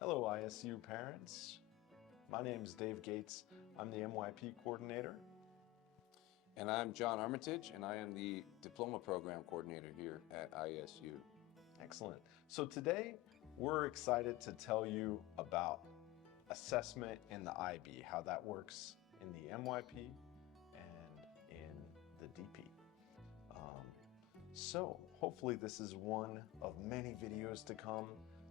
Hello ISU parents. My name is Dave Gates. I'm the MYP coordinator. And I'm John Armitage, and I am the Diploma Program Coordinator here at ISU. Excellent. So today we're excited to tell you about assessment in the IB, how that works in the MYP and in the DP. So hopefully this is one of many videos to come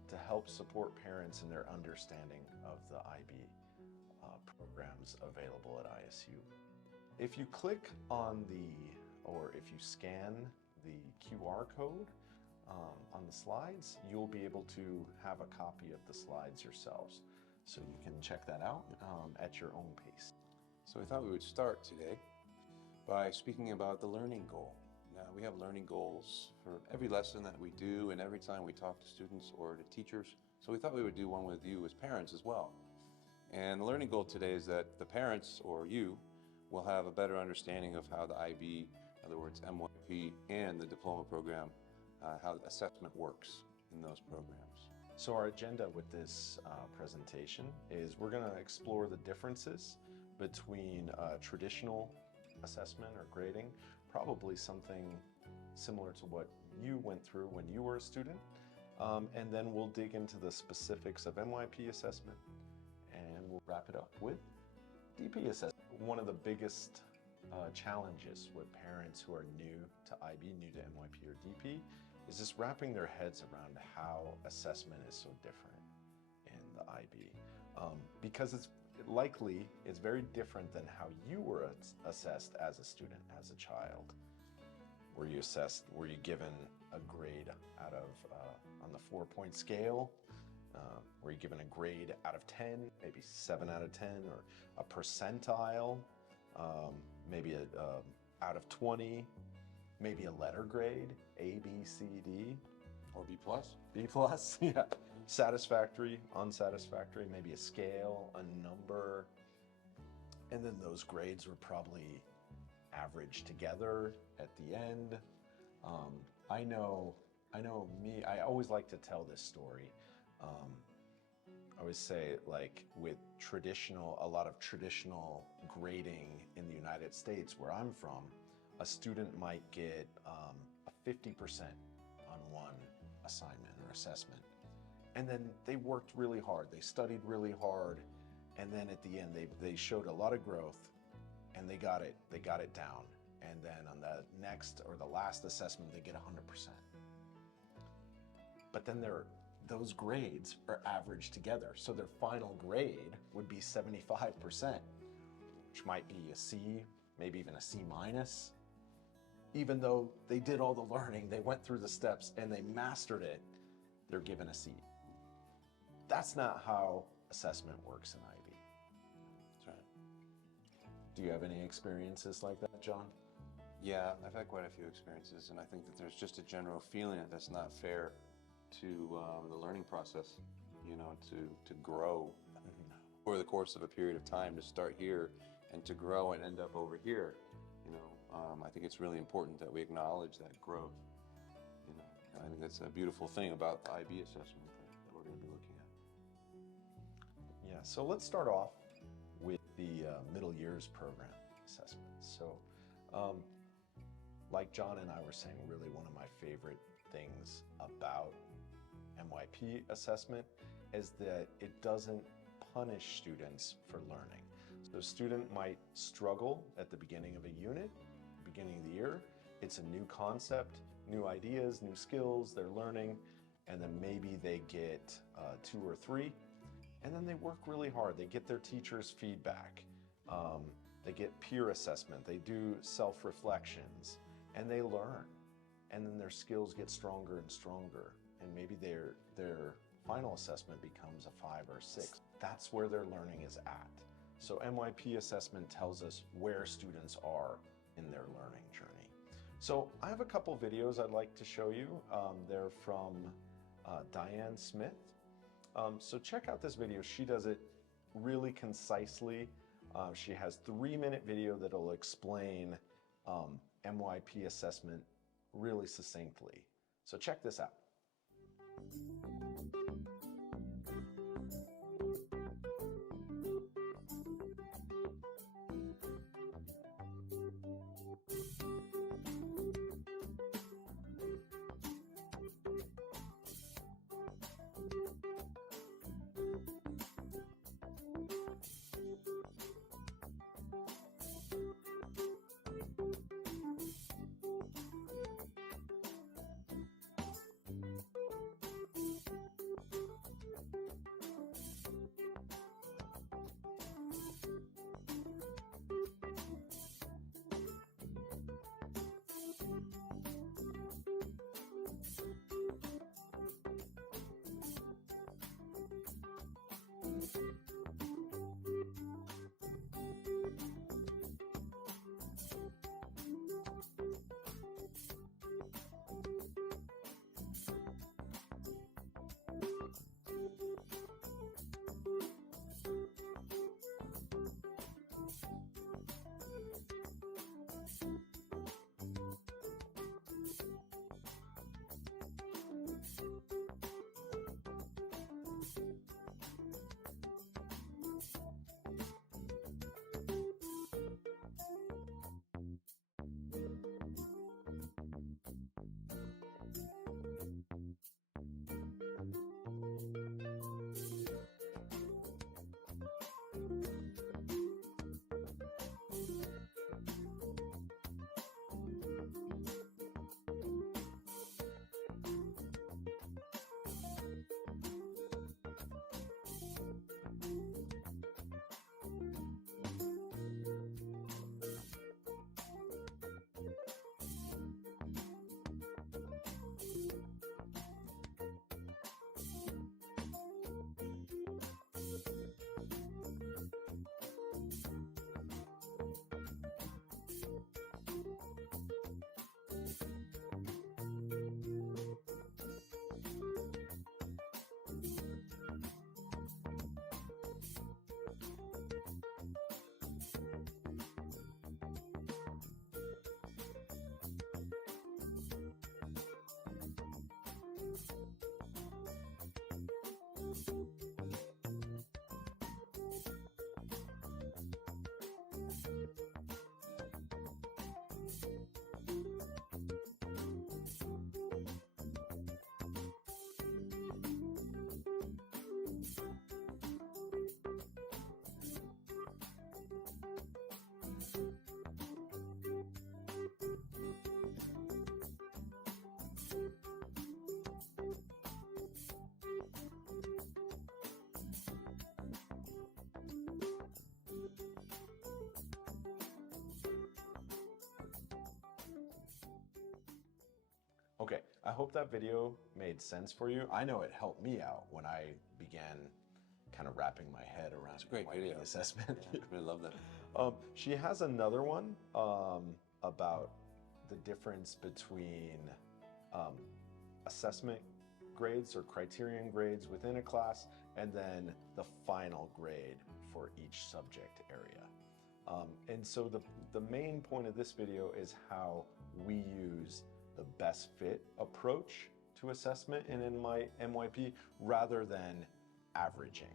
to help support parents in their understanding of the IB programs available at ISU. If you click on or if you scan the QR code on the slides, you'll be able to have a copy of the slides yourselves. So you can check that out at your own pace. So we thought we would start today by speaking about the learning goal. Now, we have learning goals for every lesson that we do and every time we talk to students or to teachers. So we thought we would do one with you as parents as well. And the learning goal today is that the parents, or you, will have a better understanding of how the IB, in other words, MYP, and the diploma program, how assessment works in those programs. So our agenda with this presentation is we're going to explore the differences between traditional assessment or grading, probably something similar to what you went through when you were a student, and then we'll dig into the specifics of MYP assessment, and we'll wrap it up with DP assessment. One of the biggest challenges with parents who are new to IB, new to MYP or DP, is just wrapping their heads around how assessment is so different in the IB. Because it's very different than how you were assessed as a student, as a child. Were you given a grade out of, on the 4-point scale? Were you given a grade out of 10, maybe 7 out of 10, or a percentile, maybe out of 20, maybe a letter grade, A, B, C, D. Or B plus? B plus, yeah. Satisfactory, unsatisfactory, maybe a scale, a number. And then those grades were probably averaged together at the end. I know me, I always like to tell this story. I always say, like, with a lot of traditional grading in the United States, where I'm from, a student might get a 50% on one assignment or assessment. And then they worked really hard, they studied really hard, and then at the end they showed a lot of growth and they got it down. And then on the next or the last assessment, they get 100%. But then those grades are averaged together. So their final grade would be 75%, which might be a C, maybe even a C minus. Even though they did all the learning, they went through the steps and they mastered it, they're given a C. That's not how assessment works in IB. That's right. Do you have any experiences like that, John? Yeah, I've had quite a few experiences, and I think that there's just a general feeling that that's not fair to the learning process, to grow over the course of a period of time, to start here and to grow and end up over here. I think it's really important that we acknowledge that growth. And I think that's a beautiful thing about the IB assessment that we're going to be looking at. Yeah, so let's start off with the middle years program assessment. So like John and I were saying, really one of my favorite things about MYP assessment is that it doesn't punish students for learning. So a student might struggle at the beginning of a unit, beginning of the year. It's a new concept, new ideas, new skills they're learning, and then maybe they get 2 or 3, and then they work really hard. They get their teacher's feedback. They get peer assessment. They do self-reflections, and they learn. And then their skills get stronger and stronger, and maybe their final assessment becomes a 5 or 6. That's where their learning is at. So MYP assessment tells us where students are in their learning journey. So I have a couple videos I'd like to show you. They're from Diane Smith. So check out this video. She does it really concisely. She has 3-minute video that'll explain MYP assessment really succinctly. So check this out. Okay, I hope that video made sense for you. I know it helped me out when I began kind of wrapping my head around It's a great MYP video. assessment. Yeah, I really love that. She has another one about the difference between assessment grades or criterion grades within a class and then the final grade for each subject area. And so the main point of this video is how we use the best fit approach to assessment in MYP rather than averaging.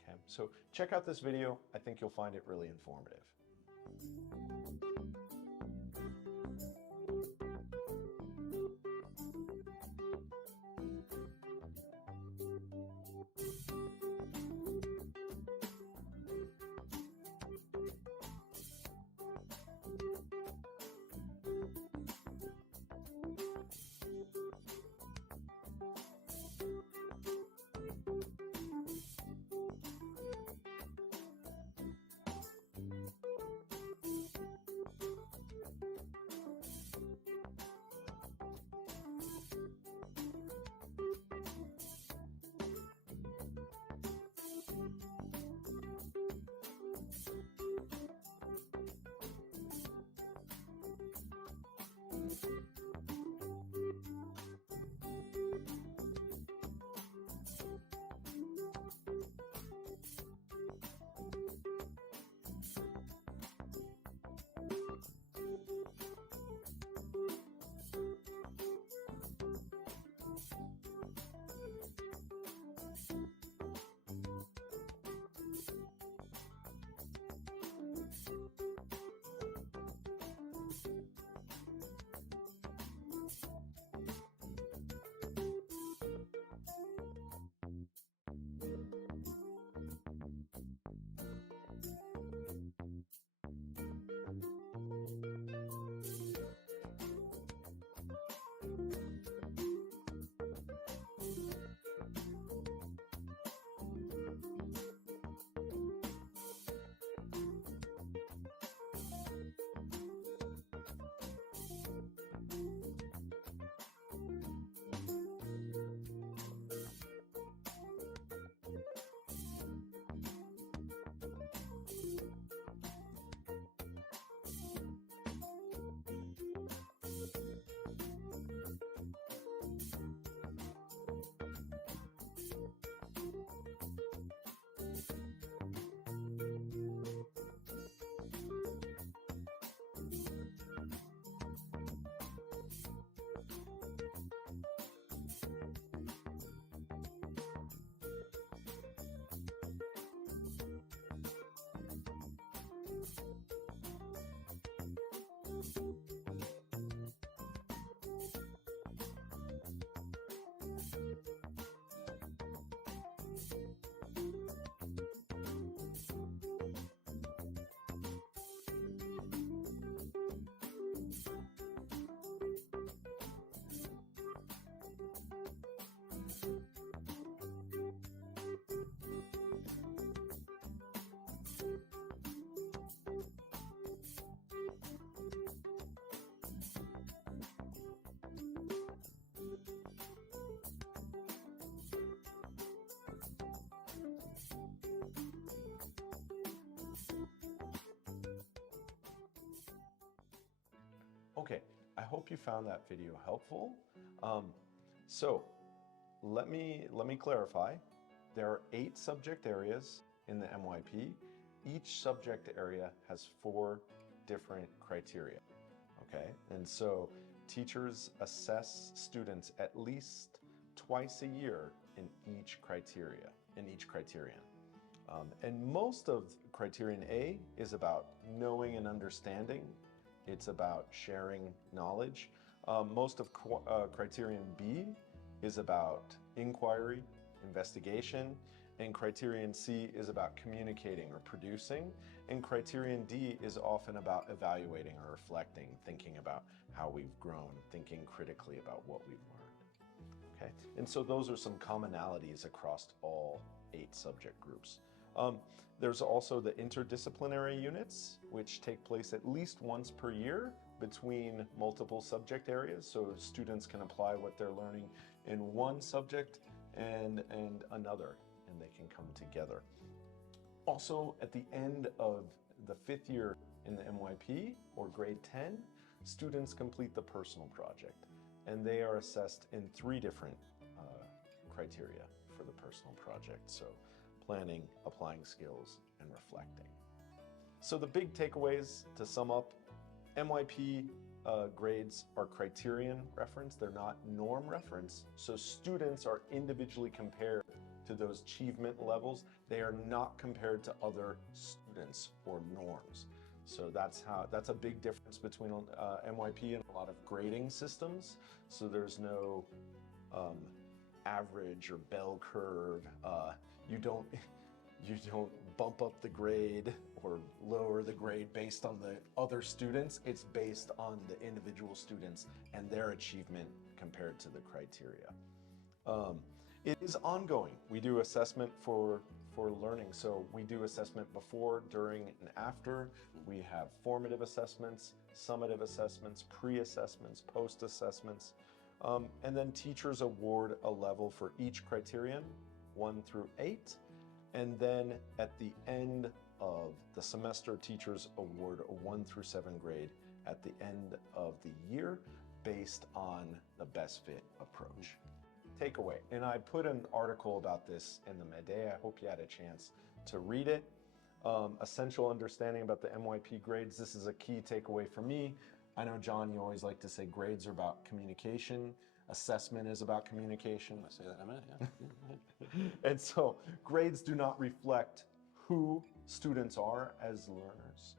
Okay, so check out this video. I think you'll find it really informative. Okay, I hope you found that video helpful. So let me clarify. There are 8 subject areas in the MYP. Each subject area has 4 different criteria. Okay, and so teachers assess students at least twice a year in each criterion. And most of criterion A is about knowing and understanding. It's about sharing knowledge. Most of criterion B is about inquiry, investigation, and criterion C is about communicating or producing, and criterion D is often about evaluating or reflecting, thinking about how we've grown, thinking critically about what we've learned. Okay, and so those are some commonalities across all 8 subject groups. There's also the interdisciplinary units, which take place at least once per year, between multiple subject areas, so students can apply what they're learning in one subject and another, and they can come together. Also, at the end of the 5th year in the MYP or grade 10, students complete the personal project, and they are assessed in 3 different criteria for the personal project. So planning, applying skills, and reflecting. So the big takeaways to sum up: MYP grades are criterion reference, they're not norm reference. So students are individually compared to those achievement levels. They are not compared to other students or norms. So that's a big difference between MYP and a lot of grading systems. So there's no average or bell curve. You don't bump up the grade or lower the grade based on the other students. It's based on the individual students and their achievement compared to the criteria. It is ongoing. We do assessment for learning. So we do assessment before, during, and after. We have formative assessments, summative assessments, pre-assessments, post-assessments. And then teachers award a level for each criterion, 1 through 8. And then at the end of the semester, teachers award a 1 through 7 grade at the end of the year based on the best fit approach. Takeaway, and I put an article about this in the Midday. I hope you had a chance to read it. Essential understanding about the MYP grades. This is a key takeaway for me. I know, John, you always like to say grades are about communication. Assessment is about communication. I'll say that in a minute, yeah. And so grades do not reflect who students are as learners,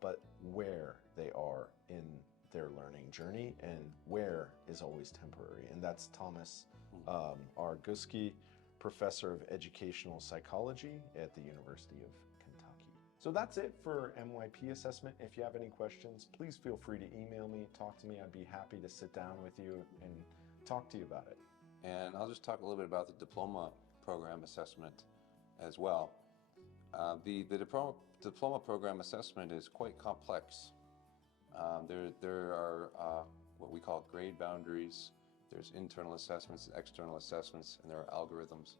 but where they are in their learning journey, and where is always temporary. And that's Thomas R. Guski, Professor of Educational Psychology at the University of Kentucky. So that's it for MYP assessment. If you have any questions, please feel free to email me, talk to me. I'd be happy to sit down with you and talk to you about it. And I'll just talk a little bit about the diploma program assessment as well. The diploma program assessment is quite complex. There are what we call grade boundaries. There's internal assessments, external assessments, and there are algorithms.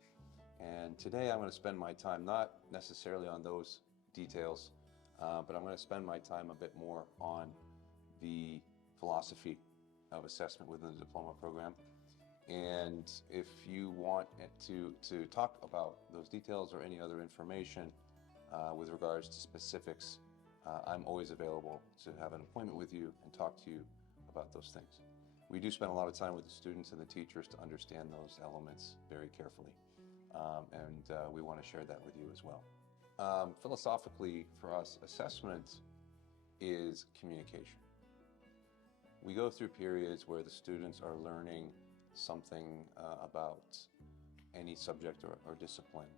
And today I'm going to spend my time not necessarily on those details, but I'm going to spend my time a bit more on the philosophy of assessment within the diploma program. And if you want to talk about those details or any other information with regards to specifics, I'm always available to have an appointment with you and talk to you about those things. We do spend a lot of time with the students and the teachers to understand those elements very carefully, and we want to share that with you as well. Philosophically, for us, assessment is communication. We go through periods where the students are learning something about any subject or discipline,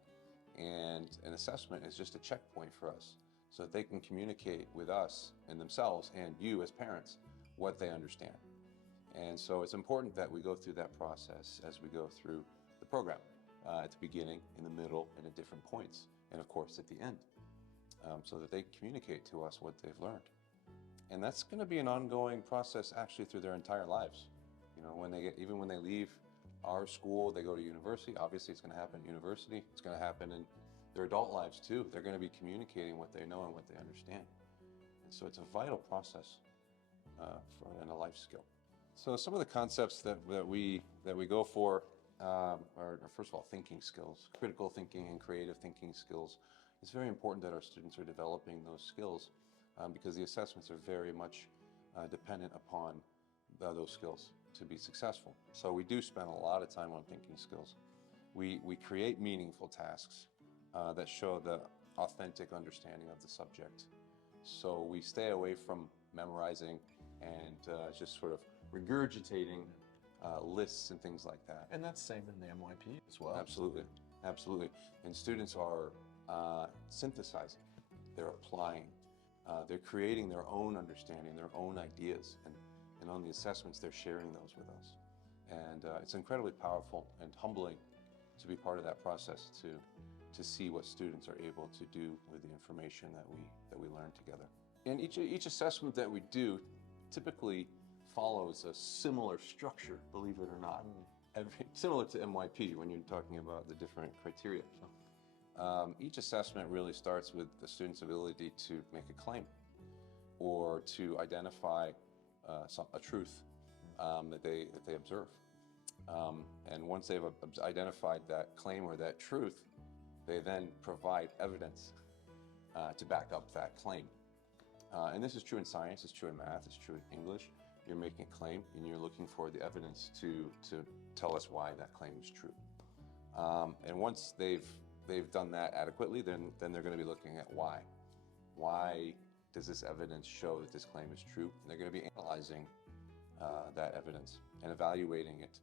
and an assessment is just a checkpoint for us so that they can communicate with us and themselves and you as parents what they understand. And so it's important that we go through that process as we go through the program, at the beginning, in the middle, and at different points, and of course at the end, so that they communicate to us what they've learned. And that's going to be an ongoing process actually through their entire lives. You know, even when they leave our school, they go to university. Obviously it's going to happen at university. It's going to happen in their adult lives too. They're going to be communicating what they know and what they understand. And so it's a vital process and a life skill. So some of the concepts that we go for are, first of all, thinking skills, critical thinking and creative thinking skills. It's very important that our students are developing those skills because the assessments are very much dependent upon those skills to be successful. So we do spend a lot of time on thinking skills. We create meaningful tasks that show the authentic understanding of the subject. So we stay away from memorizing and just sort of regurgitating lists and things like that. And that's same in the MYP as well. Absolutely, absolutely. And students are synthesizing, they're applying, they're creating their own understanding, their own ideas, and on the assessments they're sharing those with us. And it's incredibly powerful and humbling to be part of that process, to see what students are able to do with the information that we learn together. And each assessment that we do typically follows a similar structure, believe it or not. Similar to MYP when you're talking about the different criteria. So, each assessment really starts with the student's ability to make a claim or to identify a truth that they observe. And once they've identified that claim or that truth, they then provide evidence to back up that claim. And this is true in science, it's true in math, it's true in English. You're making a claim and you're looking for the evidence to tell us why that claim is true. And once they've done that adequately, then they're going to be looking at why. Why does this evidence show that this claim is true? And they're going to be analyzing that evidence and evaluating it,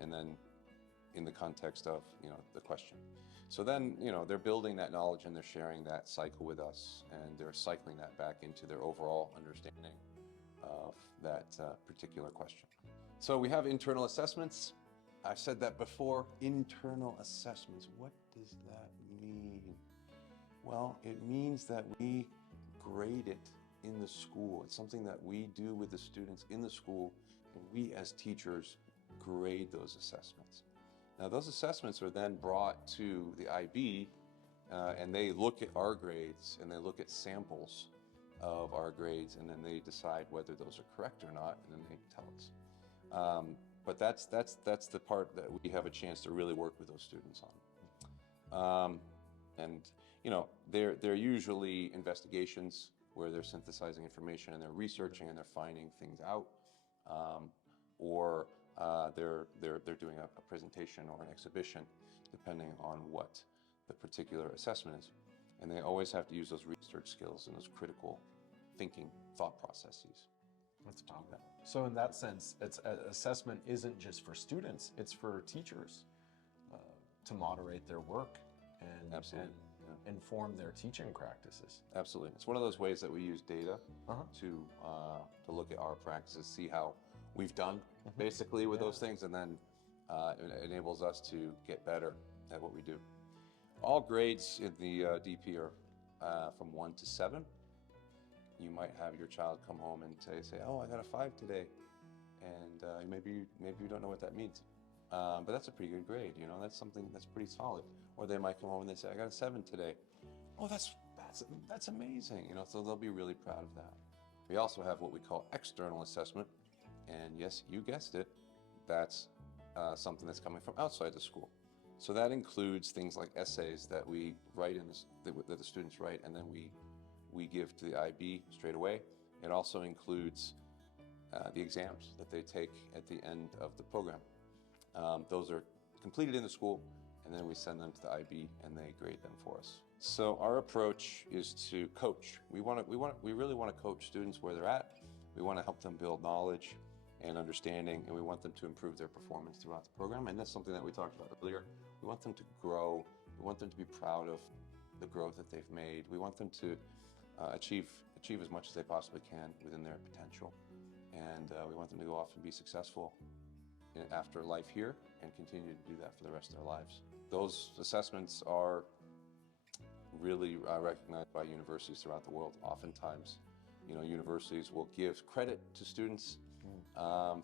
and then in the context of the question. So then they're building that knowledge and they're sharing that cycle with us, and they're cycling that back into their overall understanding of that particular question. So we have internal assessments. I've said that before. Internal assessments. What does that mean? Well, it means that we grade it in the school. It's something that we do with the students in the school, and we as teachers grade those assessments. Now, those assessments are then brought to the IB, and they look at our grades and they look at samples of our grades, and then they decide whether those are correct or not, and then they tell us. But that's the part that we have a chance to really work with those students on. And they're usually investigations where they're synthesizing information and they're researching and they're finding things out, or they're doing a presentation or an exhibition, depending on what the particular assessment is. And they always have to use those research skills and those critical thinking thought processes. That's powerful. So in that sense, assessment isn't just for students, it's for teachers to moderate their work and, Absolutely. and inform their teaching practices. Absolutely. It's one of those ways that we use data to look at our practices, see how we've done basically with those things, and then it enables us to get better at what we do. All grades in the DP are from 1 to 7. You might have your child come home and say, "Oh, I got a 5 today," and maybe you don't know what that means, but that's a pretty good grade. That's something that's pretty solid. Or they might come home and they say, "I got a 7 today." Oh, that's amazing. So they'll be really proud of that. We also have what we call external assessment, and yes, you guessed it, that's something that's coming from outside the school. So that includes things like essays that we write that the students write, and then we give to the IB straight away. It also includes the exams that they take at the end of the program. Those are completed in the school, and then we send them to the IB and they grade them for us. So our approach is to coach. We really want to coach students where they're at. We want to help them build knowledge and understanding, and we want them to improve their performance throughout the program. And that's something that we talked about earlier. We want them to grow. We want them to be proud of the growth that they've made. We want them to achieve as much as they possibly can within their potential. And we want them to go off and be successful in after life here and continue to do that for the rest of their lives. Those assessments are really recognized by universities throughout the world. Oftentimes, universities will give credit to students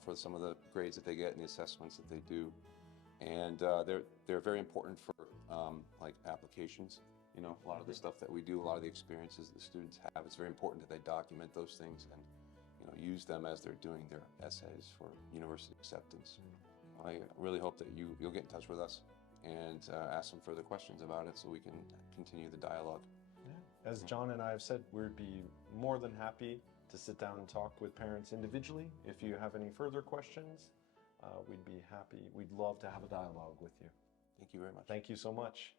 for some of the grades that they get and the assessments that they do. And they're very important for like applications. A lot of the stuff that we do, a lot of the experiences that the students have, it's very important that they document those things and use them as they're doing their essays for university acceptance. I really hope that you'll get in touch with us and ask some further questions about it so we can continue the dialogue. Yeah. As John and I have said, we'd be more than happy to sit down and talk with parents individually. If you have any further questions, we'd be happy. We'd love to have a dialogue with you. Thank you very much. Thank you so much.